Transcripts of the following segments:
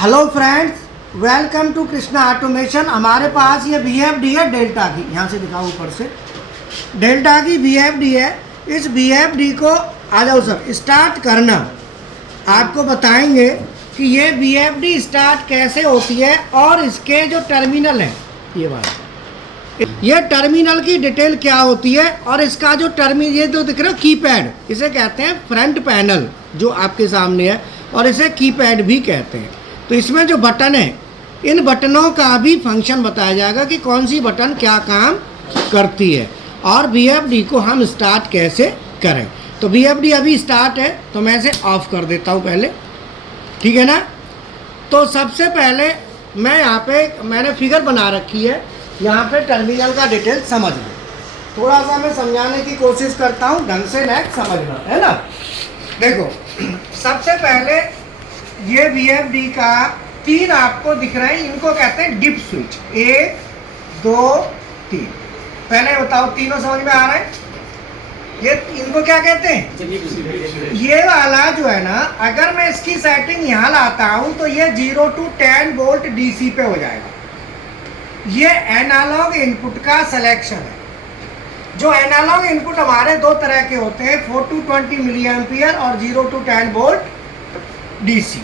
Hello friends, welcome to Krishna automation. हमारे पास ये VFD है डेल्टा की, यहाँ से दिखाओ ऊपर से, डेल्टा की VFD है। इस VFD को आ जाओ सर स्टार्ट करना, आपको बताएंगे कि ये VFD स्टार्ट कैसे होती है और इसके जो टर्मिनल है, ये टर्मिनल की डिटेल क्या होती है और इसका जो ये तो दिख रहा है कीपैड, इसे कहते हैं फ्रंट पैनल जो आपके सामने है, और इसे कीपैड भी कहते हैं। तो इसमें जो बटन है, इन बटनों का भी फंक्शन बताया जाएगा कि कौन सी बटन क्या काम करती है और VFD को हम स्टार्ट कैसे करें। तो VFD अभी स्टार्ट है तो मैं इसे ऑफ कर देता हूँ पहले, ठीक है ना। तो सबसे पहले मैं यहाँ पे मैंने फिगर बना रखी है, यहाँ पे टर्मिनल का डिटेल समझ लो। थोड़ा सा मैं समझाने की कोशिश करता हूँ, ढंग से नेक्स्ट समझना, है ना। देखो, सबसे पहले ये VFD का 3 आपको दिख रहे हैं, इनको कहते हैं डिप स्विच। 1 2 3। पहले बताओ तीनों समझ में आ रहे हैं? ये इनको क्या कहते हैं? ये वाला जो है ना, अगर मैं इसकी सेटिंग यहाँ लाता हूँ तो ये 0 to 10 वोल्ट DC पे हो जाएगा। ये एनालॉग इनपुट का सिलेक्शन है। जो एनालॉग इनपुट हमारे 2 तरह के होते हैं, 4 to 20 मिली एम्पियर और 0 to 10 वोल्ट DC।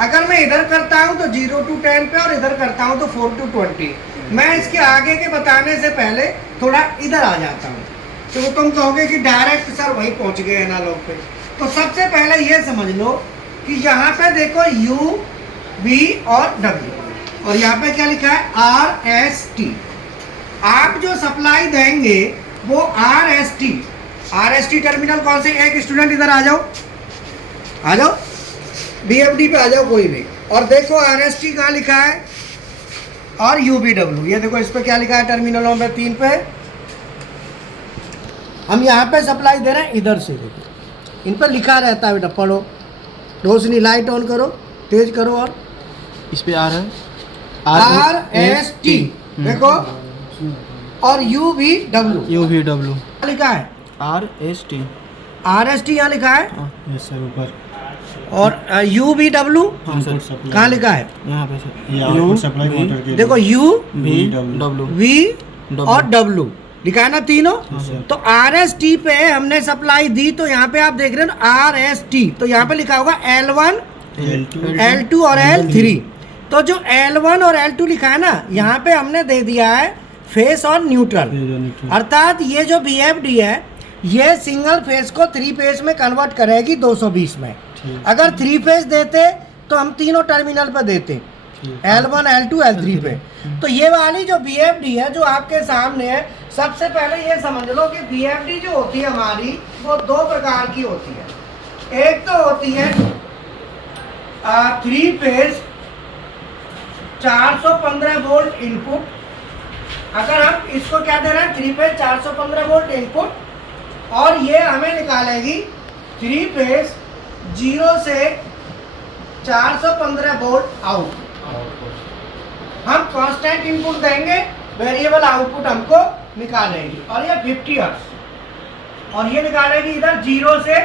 अगर मैं इधर करता हूं तो 0 to 10 पे और इधर करता हूं तो 4 to 20। मैं इसके आगे के बताने से पहले थोड़ा इधर आ जाता हूं, तो तुम कहोगे कि डायरेक्ट सर वहीं पहुंच गए एनालॉग पे। तो सबसे पहले ये समझ लो कि यहाँ पे देखो U, V और W, और यहाँ पे क्या लिखा है? RST। आप जो सप्लाई देंगे वो RST टर्मिनल कौन से? एक स्टूडेंट इधर आ जाओ, आ जाओ, VFD पे आ जाओ कोई भी, और देखो RST कहाँ लिखा है और UVW। ये देखो इस पे क्या लिखा है टर्मिनलों पे 3 पे। हम यहाँ पे सप्लाई दे रहे हैं इधर से, देखो इन पर लिखा रहता है बेटा, पढ़ो। रोशनी लाइट ऑन करो, तेज करो, और इस पे आ रहा है RST देखो, और UVW क्या लिखा है? RST यहाँ लिखा है, यस सर, ऊपर। और UVW कहाँ लिखा है? यहाँ पे सर, देखो U, W V और W लिखा है ना तीनों। तो RST पे हमने सप्लाई दी, तो यहाँ पे आप देख रहे हो RST, तो यहाँ पे लिखा होगा L1, L2 और L3। तो जो L1 और L2 लिखा है ना, यहाँ पे हमने दे दिया है फेस और न्यूट्रल। अर्थात ये जो VFD है ये सिंगल फेस को 3 फेस में कन्वर्ट करेगी 220 में। अगर 3 फेस देते तो हम तीनों टर्मिनल पर देते, L1 L2 L3 पे। तो ये वाली जो VFD है जो आपके सामने है, सबसे पहले ये समझ लो कि VFD जो होती है हमारी, वो 2 प्रकार की होती है। एक तो होती है 3 फेस 415 वोल्ट इनपुट। अगर हम इसको क्या दे रहे हैं? 3 फेस 415 वोल्ट इनपुट, और ये हमें निकालेगी 3 फेस 0 से 415 वोल्ट आउट। हम कांस्टेंट इनपुट देंगे, वेरिएबल आउटपुट हमको निकालेगी, और ये 50 हर्ट्ज, और ये निकालेगी इधर 0 से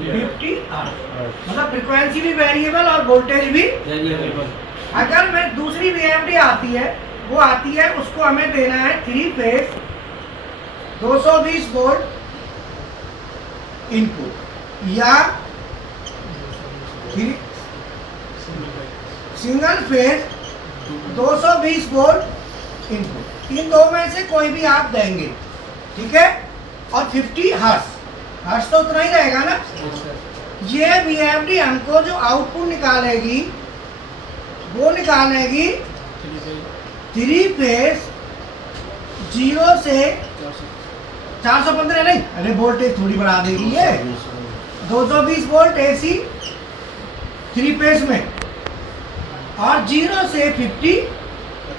50 हर्ट्ज। मतलब फ्रीक्वेंसी भी वेरिएबल और वोल्टेज भी वेरिएबल। अगर मैं दूसरी VFD आती है, वो आती है, उसको हमें देना है 3 फेस 220 वोल्ट इनपुट, या सिंगल फेज 220 वोल्ट इनपुट। इन 2 में से कोई भी आप देंगे, ठीक है। और 50 हर्ट्ज तो उतना ही रहेगा ना। ये VFD हमको जो आउटपुट निकालेगी वो निकालेगी 3 फेज 0 से 415 नहीं, अरे वोल्टेज थोड़ी बढ़ा देगी ये, 220 वोल्ट AC 3 फेज में, और 0 से 50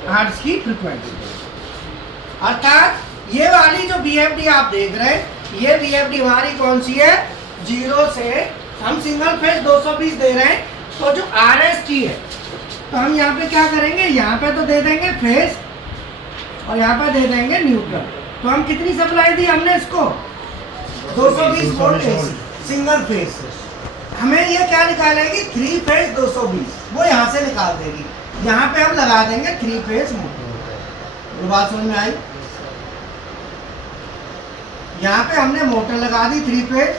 हर्ट्ज की फ्रीक्वेंसी। अर्थात ये वाली जो VFD आप देख रहे हैं, ये VFD हमारी कौन सी है? 0 से हम सिंगल फेज 220 दे रहे हैं। तो जो RST है, तो हम यहाँ पे क्या करेंगे? यहाँ पे तो दे देंगे फेज, और यहाँ पे दे देंगे न्यूट्रल। तो हम कितनी सप्लाई दी हमने इसको? 220 वोल्ट AC सिंगल फेज। हमें ये क्या निकालेगी 3 फेज 220, वो यहाँ से निकाल देगी। यहाँ पे हम लगा देंगे 3 फेज मोटर। तो बात समझ में आई? यहाँ पे हमने मोटर लगा दी 3 फेज,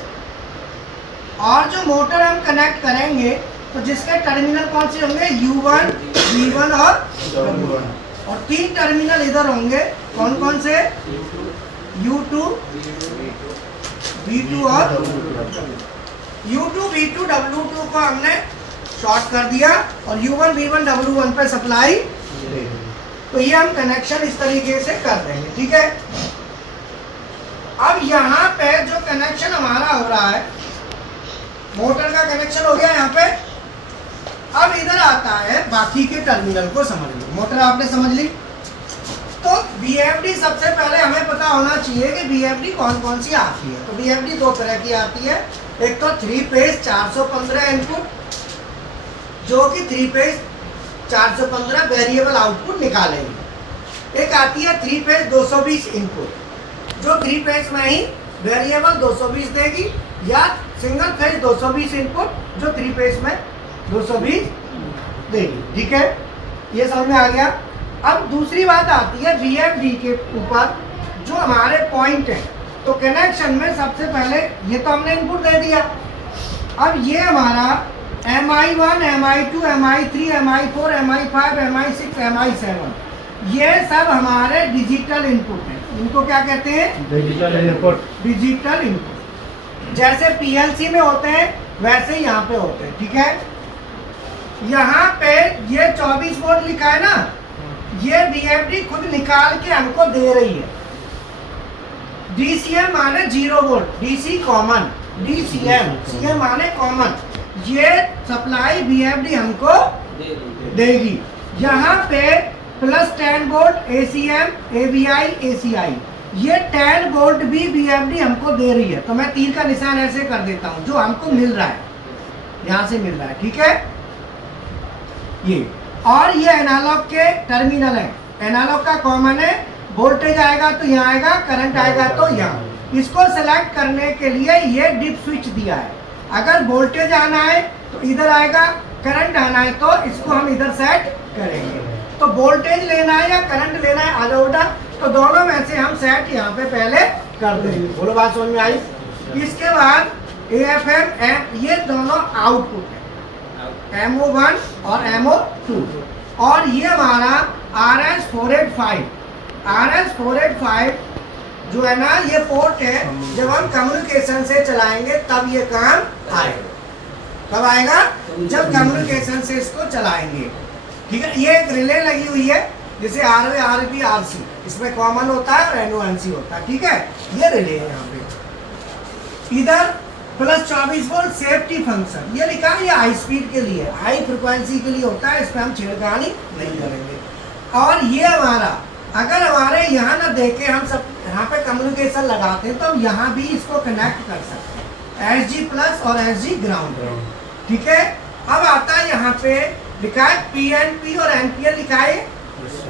और जो मोटर हम कनेक्ट करेंगे तो जिसके टर्मिनल कौन से होंगे, U1, V1 और W1, और 3 टर्मिनल इधर होंगे, कौन कौन से, U2, V2 और U2, V2, W2 को हमने शॉर्ट कर दिया और U1, V1, W1 पे सप्लाई। तो ये हम कनेक्शन इस तरीके से कर देंगे, ठीक है। अब यहाँ पे जो कनेक्शन हमारा हो रहा है, मोटर का कनेक्शन हो गया यहाँ पे। अब इधर आता है बाकी के टर्मिनल को समझ लो। मोटर आपने समझ ली, तो BFD सबसे पहले हमें पता होना चाहिए कि BFD कौन कौन सी आती है। तो BFD 2 तरह की आती है, एक तो 3 फेज 415 इनपुट, जो कि 3 फेज 415 वेरिएबल आउटपुट निकालेंगे। एक आती है 3 फेज 220 इनपुट, जो 3 फेज में ही वेरिएबल 220 देगी, या सिंगल फेज 220 इनपुट जो 3 फेज में 220 देगी, ठीक है। ये समझ में आ गया। अब दूसरी बात आती है BFD के ऊपर जो हमारे पॉइंट है। तो कनेक्शन में सबसे पहले ये तो हमने इनपुट दे दिया। अब ये हमारा MI1, MI2, MI3, MI4, MI5, MI6, MI7, ये सब हमारे डिजिटल इनपुट हैं। इनको क्या कहते हैं, डिजिटल इनपुट। Digital input. जैसे PLC में होते हैं वैसे ही यहाँ पे होते हैं, ठीक है। यहाँ पे ये 24 वोल्ट लिखा है ना, ये BFD खुद निकाल के हमको दे रही है। DCM माने 0 volt, DC common, DCM, CM माने कॉमन। ये सप्लाई BFD हमको देगी। यहाँ पे plus 10 volt ACM, AVI, ACI, ये 10 वोल्ट भी BFD हमको दे रही है। तो मैं तीर का निशान ऐसे कर देता हूँ, जो हमको मिल रहा है, यहाँ से मिल रहा है, ठीक है ये। और ये एनालॉग के टर्मिनल है, एनालॉग का कॉमन है। वोल्टेज आएगा तो यहाँ आएगा, करंट आएगा तो यहाँ। इसको सेलेक्ट करने के लिए ये डिप स्विच दिया है। अगर वोल्टेज आना है तो इधर आएगा, करंट आना है तो इसको हम इधर सेट करेंगे। तो वोल्टेज लेना है या करंट लेना है, आधा उल्टा, तो दोनों में से हम सेट यहाँ पे पहले कर देंगे। बोलो बात समझ में आई? इसके बाद AFM, ये दोनों आउटपुट है, MO1 और MO2। और ये हमारा RS485, RS485 जो है ना, ये पोर्ट है। जब हम कम्युनिकेशन से चलाएंगे तब ये काम आएगा। कब आएगा? जब कम्युनिकेशन से इसको चलाएंगे, ठीक है। ये एक रिले लगी हुई है, जैसे RV, RB, RC, इसमें कॉमन होता है और NONC होता है, ठीक है। ये रिले है यहाँ पे। इधर प्लस 24 वोल्ट सेफ्टी फंक्शन, ये लिखा है, ये हाई स्पीड के लिए, हाई फ्रिक्वेंसी के लिए होता है, इस पर हम छेड़खानी नहीं करेंगे। और ये हमारा, अगर हमारे यहाँ ना देखे, हम सब यहाँ पे कम्युनिकेशन लगाते हैं तो हम यहाँ भी इसको कनेक्ट कर सकते हैं, SG प्लस और SG ग्राउंड, ठीक है। अब आता है यहाँ पे लिखा है PNP और NPN लिखा है।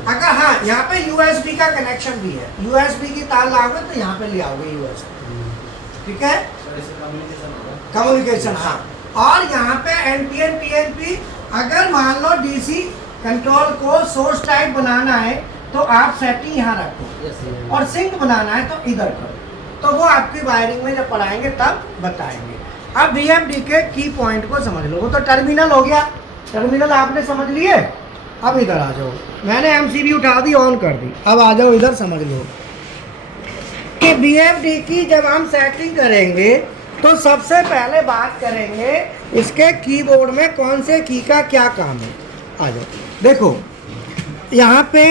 अगर हाँ, यहाँ पे USB का कनेक्शन भी है, USB की तार लाओगे तो यहाँ पे ले आओगे USB, ठीक है, कम्युनिकेशन। हाँ, और यहाँ पे NPN, PNP, अगर मान लो DC कंट्रोल को सोर्स टाइप बनाना है तो आप सेटिंग यहाँ रखो, और सिंक बनाना है तो इधर करो। तो वो आपकी वायरिंग में जब पढ़ाएंगे तब बताएंगे। अब BFD के की पॉइंट को समझ लो। वो तो टर्मिनल हो गया, टर्मिनल आपने समझ लिए। अब इधर आ जाओ, मैंने MCB उठा दी, ऑन कर दी। अब आ जाओ इधर, समझ लो कि BFD की जब हम सेटिंग करेंगे तो सबसे पहले बात करेंगे इसके कीबोर्ड में कौन से की का क्या काम है। आ जाओ, देखो यहाँ पे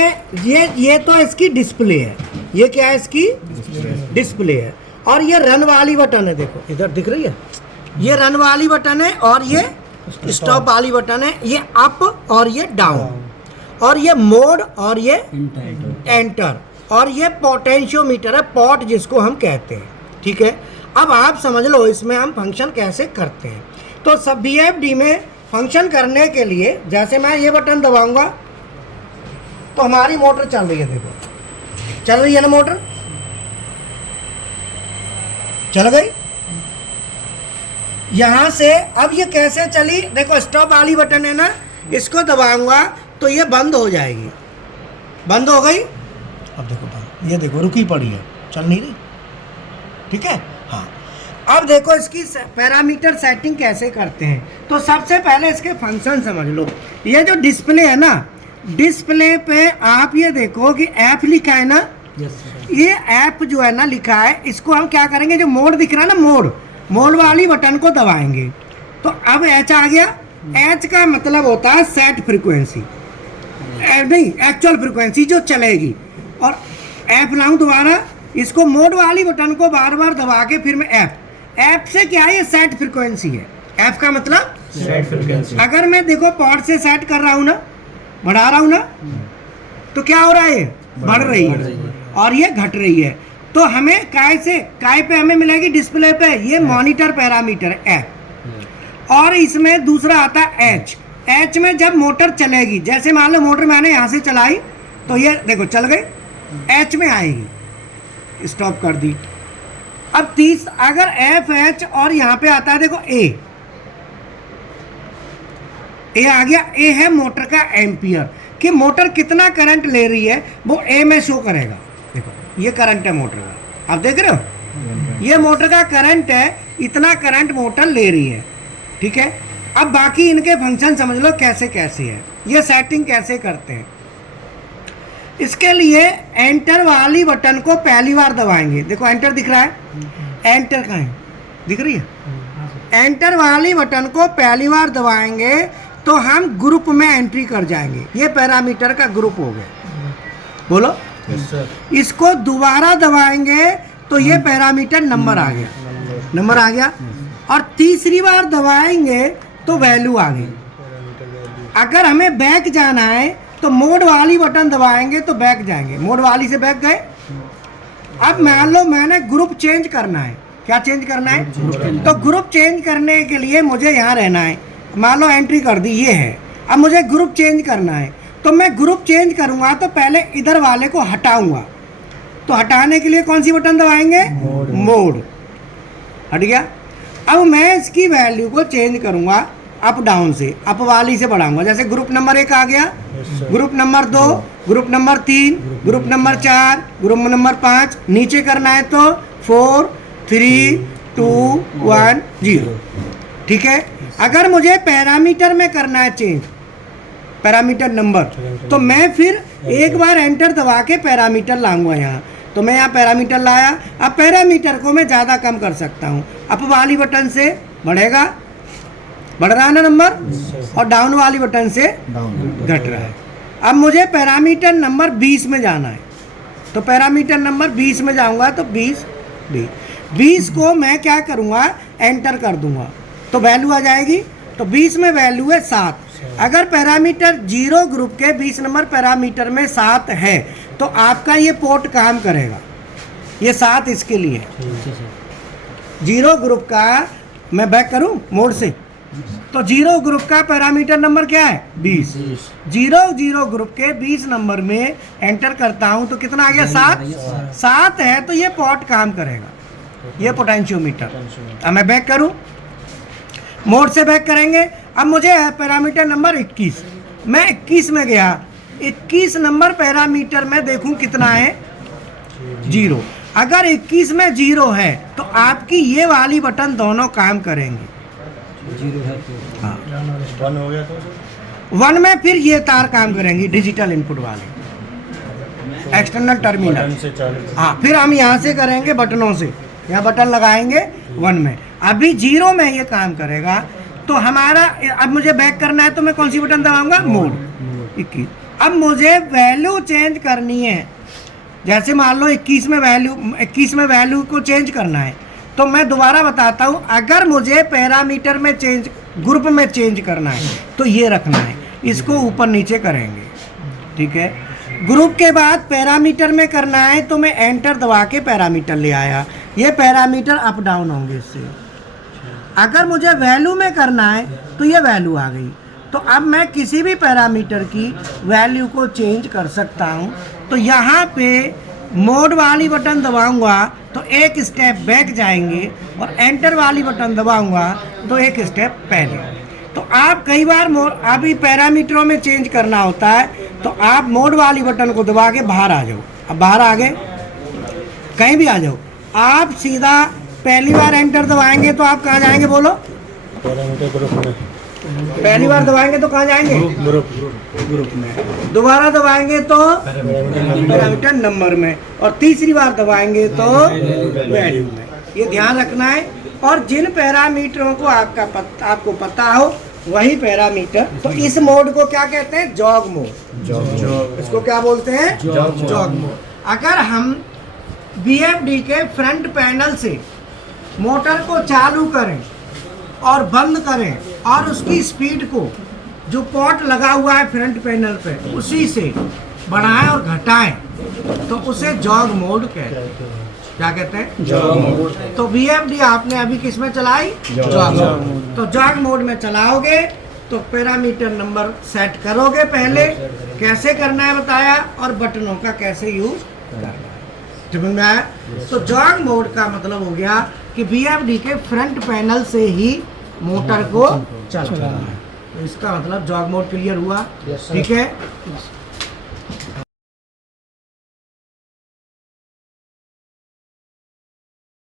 ये तो इसकी डिस्प्ले है। ये क्या है? इसकी डिस्प्ले है। और ये रन वाली बटन है, देखो इधर दिख रही है, ये रन वाली बटन है, और ये स्टॉप वाली बटन है। ये अप और ये डाउन, और ये मोड और ये एंटर, और ये पोटेंशियोमीटर है, पॉट जिसको हम कहते हैं, ठीक है। अब आप समझ लो इसमें हम फंक्शन कैसे करते हैं। तो सब BFD में फंक्शन करने के लिए, जैसे मैं ये बटन दबाऊंगा तो हमारी मोटर चल रही है, देखो चल रही है ना मोटर, चल गई। यहाँ से अब ये कैसे चली, देखो स्टॉप वाली बटन है ना, इसको दबाऊंगा तो ये बंद हो जाएगी, बंद हो गई। अब देखो बंद, ये देखो रुकी पड़ी है, चल नहीं रही, ठीक है। हाँ, अब देखो इसकी पैरामीटर सेटिंग कैसे करते हैं। तो सबसे पहले इसके फंक्शन समझ लो। ये जो डिस्प्ले है ना, डिस्प्ले पे आप ये देखो कि ऐप लिखा है ना, ये ऐप जो है ना लिखा है, इसको हम क्या करेंगे, जो मोड दिख रहा है ना, मोड वाली बटन को दबाएंगे तो अब एच आ गया। एच का मतलब होता है सेट फ्रीक्वेंसी, नहीं एक्चुअल फ्रीक्वेंसी जो चलेगी। और ऐप लाऊं दोबारा, इसको मोड वाली बटन को बार बार दबा के फिर मैं ऐप से क्या है, ये सेट फ्रीक्वेंसी है। ऐप का मतलब सेट फ्रीक्वेंसी। अगर मैं देखो पॉड से सेट कर रहा हूँ ना, बढ़ा रहा हूँ ना, तो क्या हो रहा है, बढ़ रही है और ये घट रही है। तो हमें काय पे हमें मिलेगी डिस्प्ले पे, ये मॉनिटर पैरामीटर है। और इसमें दूसरा आता है एच में जब मोटर चलेगी, जैसे मान लो मोटर मैंने यहाँ से चलाई तो ये देखो चल गई, एच में आएगी, स्टॉप कर दी। अब अगर एफ एच और यहाँ पे आता है देखो ए आ गया। ए है मोटर का एम्पियर, कि मोटर कितना करंट ले रही है वो ए में शो करेगा। देखो ये करंट है मोटर का, आप देख रहे हो, ये मोटर का करंट है, इतना करंट मोटर ले रही है, ठीक है। अब बाकी इनके फंक्शन समझ लो कैसे कैसे है, ये सेटिंग कैसे करते हैं। इसके लिए एंटर वाली बटन को पहली बार दबाएंगे, देखो एंटर दिख रहा है, एंटर कहाँ है, दिख रही है। एंटर वाली बटन को पहली बार दबाएंगे तो हम ग्रुप में एंट्री कर जाएंगे, ये पैरामीटर का ग्रुप हो गया, बोलो। इसको दोबारा दबाएंगे तो ये पैरामीटर नंबर आ गया, नंबर आ गया। और तीसरी बार दबाएंगे तो वैल्यू आ गई। अगर हमें बैक जाना है तो मोड वाली बटन दबाएंगे तो बैक जाएंगे, मोड वाली से बैक गए। अब मान लो मैंने ग्रुप चेंज करना है, क्या चेंज करना है, तो ग्रुप चेंज करने के लिए मुझे यहाँ रहना है, मान लो एंट्री कर दी ये है। अब मुझे ग्रुप चेंज करना है, तो मैं ग्रुप चेंज करूँगा तो पहले इधर वाले को हटाऊँगा, तो हटाने के लिए कौन सी बटन दबाएंगे, मोड, हट गया। अब मैं इसकी वैल्यू को चेंज करूँगा अप डाउन से, अप वाली से बढ़ाऊंगा। जैसे ग्रुप नंबर 1 आ गया, group number 2, group number 3, group number 4, group number 5, नीचे करना है तो 4 3 2 1 0, ठीक है। अगर मुझे पैरामीटर में करना है चेंज, पैरामीटर नंबर, तो मैं फिर एक बार एंटर दबा के पैरामीटर लाऊंगा यहाँ, तो मैं यहाँ पैरामीटर लाया। अब पैरामीटर को मैं ज़्यादा कम कर सकता हूँ, अप वाली बटन से बढ़ेगा, बढ़ रहा है ना नंबर, और डाउन वाली बटन से घट रहा है। अब मुझे पैरामीटर नंबर 20 में जाना है, तो पैरामीटर नंबर 20 में जाऊंगा तो 20 को मैं क्या करूंगा, एंटर कर दूंगा तो वैल्यू आ जाएगी। तो 20 में वैल्यू है 7। अगर पैरामीटर 0 ग्रुप के 20 नंबर पैरामीटर में 7 है तो आपका ये पोर्ट काम करेगा, ये 7 इसके लिए। 0 ग्रुप का मैं बैक करूं मोड से, तो 0 ग्रुप का पैरामीटर नंबर क्या है, 20। 0 ग्रुप के 20 नंबर में एंटर करता हूं तो कितना आ गया, 7 है, तो ये पोर्ट काम करेगा, ये पोटेंशियोमीटर। अब मैं बैक करूं, मोड से बैक करेंगे। अब मुझे है पैरामीटर नंबर 21, मैं 21 में गया, 21 नंबर पैरामीटर में देखूं कितना है, 0। अगर 21 में 0 है तो आपकी ये वाली बटन दोनों काम करेंगे। 0 है तो हाँ, 1 हो गया तो 1 में फिर ये तार काम करेंगी, डिजिटल इनपुट वाले, एक्सटर्नल टर्मिनल। हाँ, फिर हम यहाँ से करेंगे बटनों से, यहाँ बटन लगाएंगे 1 में। अभी 0 में ये काम करेगा। तो हमारा अब मुझे बैक करना है तो मैं कौन सी बटन दबाऊंगा, मोड 21। अब मुझे वैल्यू चेंज करनी है, जैसे मान लो 21 में वैल्यू को चेंज करना है, तो मैं दोबारा बताता हूँ। अगर मुझे पैरामीटर में चेंज, ग्रुप में चेंज करना है तो ये रखना है, इसको ऊपर नीचे करेंगे, ठीक है। ग्रुप के बाद पैरामीटर में करना है तो मैं एंटर दबा के पैरामीटर ले आया, ये पैरामीटर अप डाउन होंगे इससे। अगर मुझे वैल्यू में करना है तो ये वैल्यू आ गई। तो अब मैं किसी भी पैरामीटर की वैल्यू को चेंज कर सकता हूँ। तो यहाँ पे मोड वाली बटन दबाऊंगा तो एक स्टेप बैक जाएंगे और एंटर वाली बटन दबाऊंगा तो एक स्टेप पहले। तो आप कई बार अभी पैरामीटरों में चेंज करना होता है तो आप मोड वाली बटन को दबा के बाहर आ जाओ। अब बाहर आ गए, कहीं भी आ जाओ, आप सीधा पहली बार एंटर दबाएंगे तो आप कहाँ जाएंगे बोलो? पैरामीटर ग्रुप में। पहली बार दबाएंगे तो कहाँ जाएंगे? ग्रुप में। दोबारा दबाएंगे तो पैरामीटर नंबर में, और तीसरी बार दबाएंगे तो वैल्यू में। ये ध्यान रखना है। और जिन पैरामीटरों को आपको पता हो वही पैरामीटर। तो इस मोड को क्या कहते हैं? Jog mode. इसको क्या बोलते हैं? Jog mode. अगर हम VFD के फ्रंट पैनल से मोटर को चालू करें और बंद करें और उसकी स्पीड को जो पॉट लगा हुआ है फ्रंट पैनल पे उसी से बढ़ाएं और घटाएं तो उसे जॉग मोड कहते हैं। क्या कहते हैं? Jog mode. तो VFD आपने अभी किस में चलाई? Jog mode. तो जॉग मोड में चलाओगे तो पैरामीटर नंबर सेट करोगे पहले, कैसे करना है बताया, और बटनों का कैसे यूज करना है। समझ में आया? तो जॉग मोड का मतलब हो गया कि VFD के फ्रंट पैनल से ही मोटर को चलाना है। तो इसका मतलब जॉग मोड क्लियर हुआ? ठीक है।